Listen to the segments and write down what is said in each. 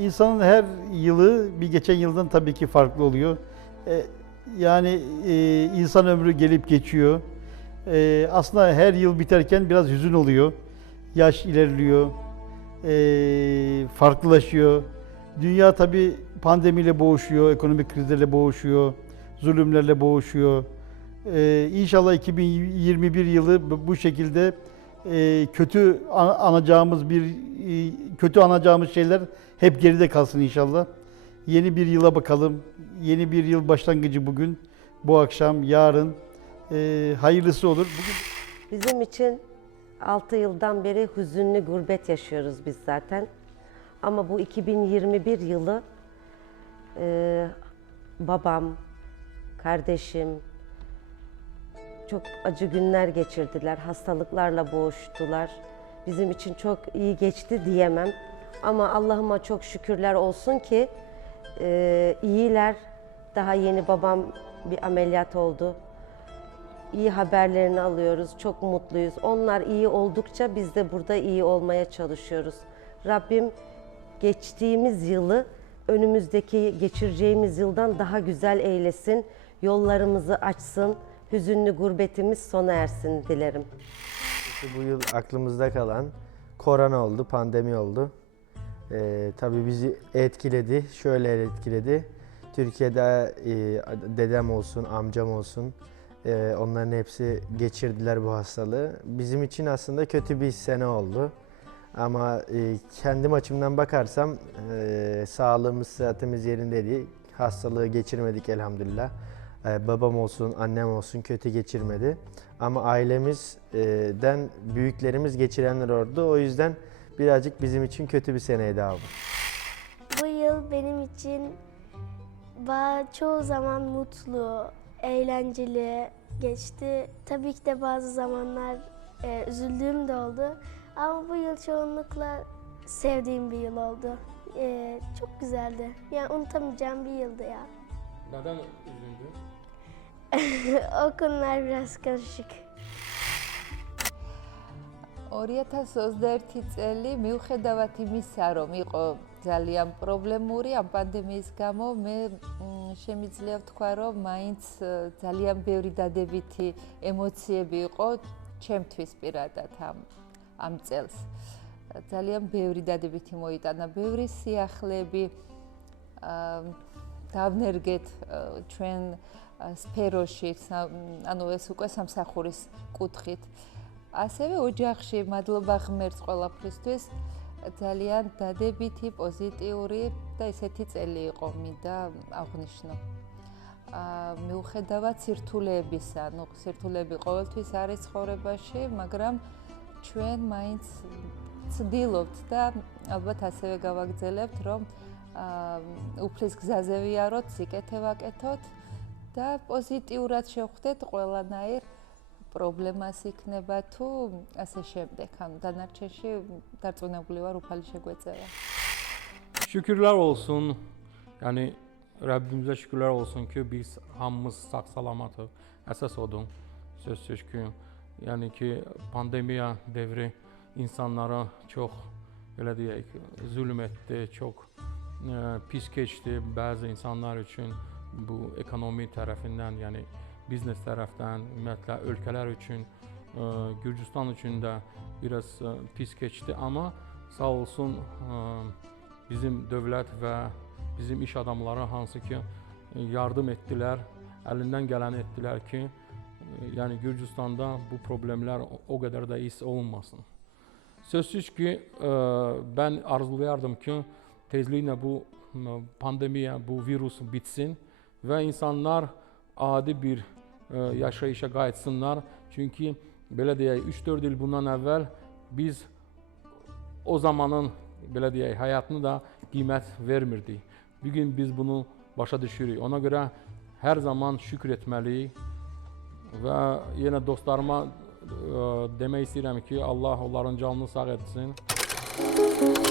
İnsanın her yılı bir geçen yıldan tabii ki farklı oluyor. E, yani e, insan ömrü gelip geçiyor. E, aslında her yıl biterken biraz hüzün oluyor. Yaş ilerliyor, farklılaşıyor. Dünya tabii pandemiyle boğuşuyor, ekonomik krizlerle boğuşuyor, zulümlerle boğuşuyor. E, inşallah 2021 yılı bu şekilde e, kötü an- anacağımız bir e, kötü anacağımız şeyler hep geride kalsın inşallah. Yeni bir yıla bakalım. Yeni bir yıl başlangıcı bugün, bu akşam, yarın. E, hayırlısı olur. Bugün Bizim için 6 yıldan beri hüzünlü gurbet yaşıyoruz biz zaten. Ama bu 2021 yılı e, babam, kardeşim çok acı günler geçirdiler. Hastalıklarla boğuştular. Bizim için çok iyi geçti diyemem. Ama Allah'ıma çok şükürler olsun ki e, iyiler. Daha yeni babam bir ameliyat oldu iyi haberlerini alıyoruz. Çok mutluyuz. Onlar iyi oldukça biz de burada iyi olmaya çalışıyoruz. Rabbim geçtiğimiz yılı önümüzdeki geçireceğimiz yıldan daha güzel eylesin. Yollarımızı açsın. Hüzünlü gurbetimiz sona ersin dilerim. Bu yıl aklımızda kalan korona oldu, pandemi oldu. Ee, tabii bizi etkiledi, şöyle etkiledi. Türkiye'de e, dedem olsun, amcam olsun, e, onların hepsi geçirdiler bu hastalığı. Bizim için aslında kötü bir sene oldu. Ama e, kendim açımdan bakarsam e, sağlığımız, sıhhatimiz yerinde değil. Hastalığı geçirmedik elhamdülillah. Ee, babam olsun, annem olsun kötü geçirmedi. Ama ailemizden büyüklerimiz geçirenler oldu. O yüzden birazcık bizim için kötü bir seneydi abi. Bu yıl benim için çoğu zaman mutlu, eğlenceli geçti. Tabii ki de bazı zamanlar e, üzüldüğüm de oldu. Ama bu yıl çoğunlukla sevdiğim bir yıl oldu. E, çok güzeldi. Yani unutamayacağım bir yıldı ya. Neden üzüldün? Biraz karışık. 2021 წელი მიუხედავად იმისა, რომ იყო ძალიან პრობლემური ამ პანდემიის გამო, მე შემიძლია ვთქვა, რომ მაინც ძალიან ბევრი დადებითი ემოციები იყო ჩემთვის პირადად ამ ამ წელს. ძალიან ბევრი დადებითი მოიტანა, ბევრი სიახლეები აა დავნერგეთ ჩვენ ა, სფეროში, ანუ ეს უკვე სამსახურის კუთხით. ასევე ოჯახში მადლობა ღმერთს ყველაფრისთვის ძალიან დადებითი, პოზიტიური და ესეთი წელი იყო მინდა აღვნიშნო. აა მიუხედავად სირთულეებისა, ანუ სირთულეები ყოველთვის არის ცხოვრებაში, მაგრამ ჩვენ მაინც ცდილობთ და ალბათ ასევე გავაგზავნებთ, რომ აა უფლის გზაზე ვიაროთ, სიკეთე ვაკეთოთ და პოზიტიურად შევხვდეთ ყველანაირ პრობლემას იქნება თუ ასე შემდეგ. ანუ დანარჩენში დარწმუნებული ვარ უფალი შეგვეწევა. Şükürler olsun. Yani Rabbimize şükürler olsun ki biz hamımız sağ salamatıq. Əsas odur. Sözsüz ki, yəni ki pandemiya devri insanlara çox belə deyək, zülm etdi, çox ə, pis keçdi bəzi insanlar üçün bu ekonomi tərəfindən, yəni biznes tərəfdən, ümumiyyətlə ölkələr üçün, ə, Gürcüstan üçün də biraz ə, pis keçdi, amma sağ olsun ə, bizim dövlət və bizim iş adamları hansı ki e, yardım etdilər, əlindən gələni etdilər ki, e, yəni Gürcüstanda bu problemlər o- qədər də his olunmasın. Sözsüz ki, e, mən arzulayardım ki, tezliklə bu pandemiya, bu virus bitsin və insanlar adi bir e, yaşayışa qayıtsınlar. Çünki belə deyək, 3-4 il bundan əvvəl biz o zamanın belə deyək, həyatını da qiymət vermirdik. Bu gün biz bunu başa düşürük. Ona görə hər zaman şükür etməliyik və yenə dostlarıma ə, demək istəyirəm ki, Allah onların canını sağ etsin.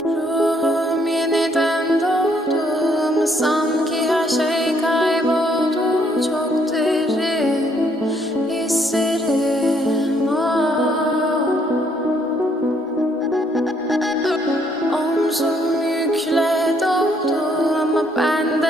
Ruhum yeniden doğdu sanki and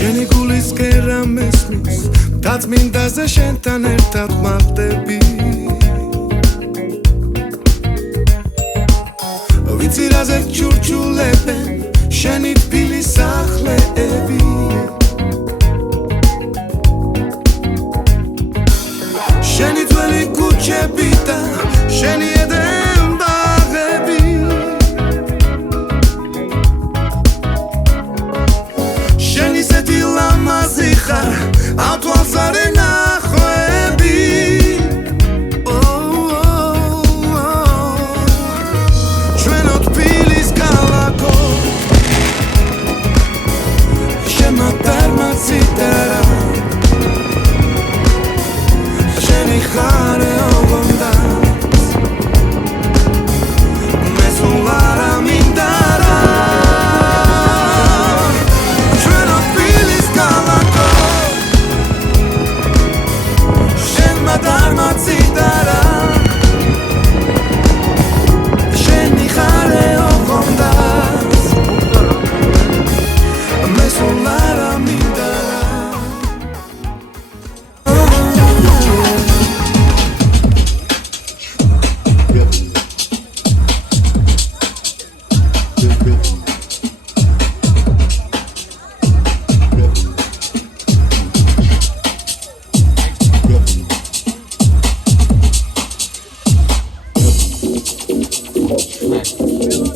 შენი გულისკენ რამე სმის და წმინდაზე შენთან ერთად მაღდები ვიცი რაზე ჩურჩულებენ შენი თბილი სახლეები შენი ძველი ქუჩები და შენი Amen.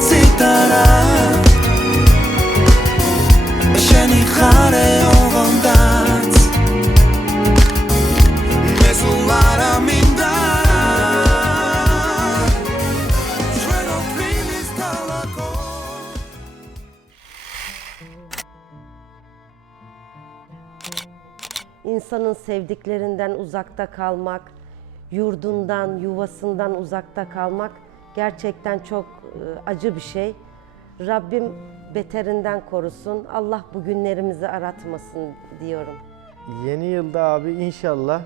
citará Jenny Jare o Gondat Me sumará İnsanın sevdiklerinden uzakta kalmak, yurdundan, yuvasından uzakta kalmak gerçekten çok e, acı bir şey. Rabbim beterinden korusun. Allah bu günlerimizi aratmasın diyorum. Yeni yılda abi inşallah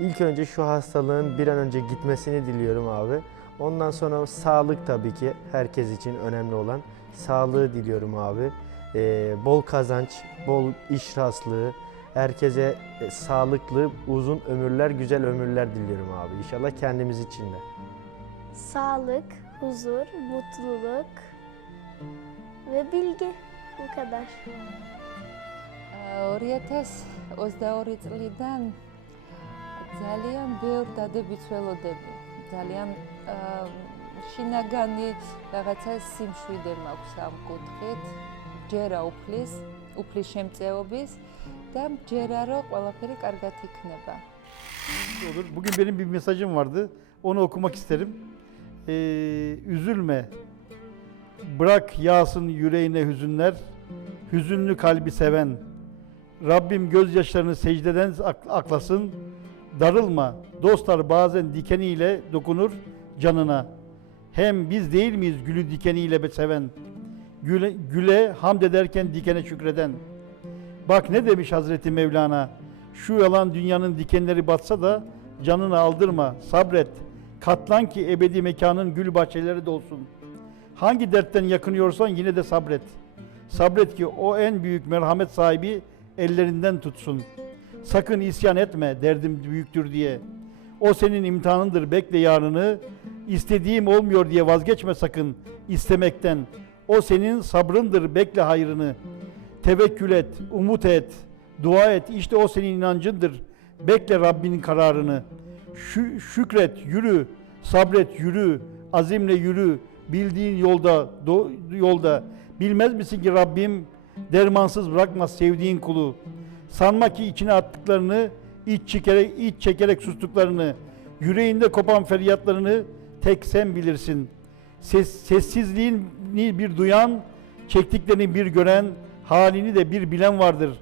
ilk önce şu hastalığın bir an önce gitmesini diliyorum abi. Ondan sonra sağlık tabii ki herkes için önemli olan. Sağlığı diliyorum abi. Ee, bol kazanç, bol iş rastlığı, herkese e, sağlıklı, uzun ömürler, güzel ömürler diliyorum abi. İnşallah kendimiz için de Sağlık, huzur, mutluluk ve bilgi. Bu kadar. აა 2022 წლიდან ძალიან ბევრ დადებით ველოდები. ძალიან აა, შინაგანი რაღაცა სიმშვიდე მაქვს ამ კუთხით. ჯერა უფლის, უფლის შემწეობის და მჯერა რომ ყველაფერი კარგად იქნება. olur. Bugün benim bir mesajım vardı. Onu okumak isterim. Ee, üzülme. Bırak yağsın yüreğine hüzünler. Hüzünlü kalbi seven. Rabbim gözyaşlarını secdeden ak- aklasın. Darılma. Dostlar bazen dikeniyle dokunur canına. Hem biz değil miyiz gülü dikeniyle seven? Güle, güle hamd ederken dikene şükreden. Bak ne demiş Hazreti Mevlana. Şu yalan dünyanın dikenleri batsa da canını aldırma, sabret. Katlan ki ebedi mekanın gül bahçeleri dolsun. Hangi dertten yakınıyorsan yine de sabret. Sabret ki o en büyük merhamet sahibi ellerinden tutsun. Sakın isyan etme derdim büyüktür diye. O senin imtihanındır bekle yarını. İstediğim olmuyor diye vazgeçme sakın istemekten. O senin sabrındır bekle hayrını. Tevekkül et, umut et, dua et. İşte o senin inancındır. Bekle Rabbinin kararını. Şü- şükret, yürü, sabret, yürü, azimle yürü. Bildiğin yolda, do- yolda. Bilmez misin ki Rabbim dermansız bırakmaz sevdiğin kulu. Sanma ki içine attıklarını, iç çekerek, iç çekerek sustuklarını, yüreğinde kopan feryatlarını tek sen bilirsin. Ses, sessizliğini bir duyan, çektiklerini bir gören, halini de bir bilen vardır.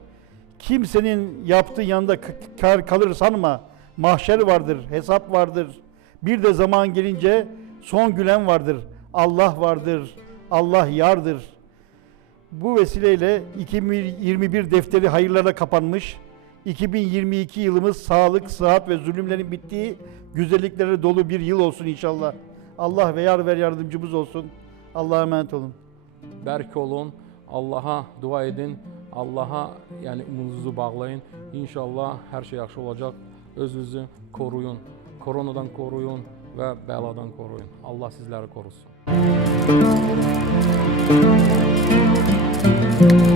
Kimsenin yaptığı yanında k- kar kalır sanma. Mahşer vardır, hesap vardır. Bir de zaman gelince son gülen vardır. Allah vardır, Allah yardır. Bu vesileyle 2021 defteri hayırlara kapanmış. 2022 yılımız sağlık, sıhhat ve zulümlerin bittiği güzelliklere dolu bir yıl olsun inşallah. Allah ve yar ver yardımcımız olsun. Allah'a emanet olun. Bərk olun, Allaha dua edin, Allaha yəni umudunuzu bağlayın. İnşallah hər şey yaxşı olacaq özünüzü koruyun. Koronadan koruyun və bəladan koruyun. Allah sizləri qorusun. Müzik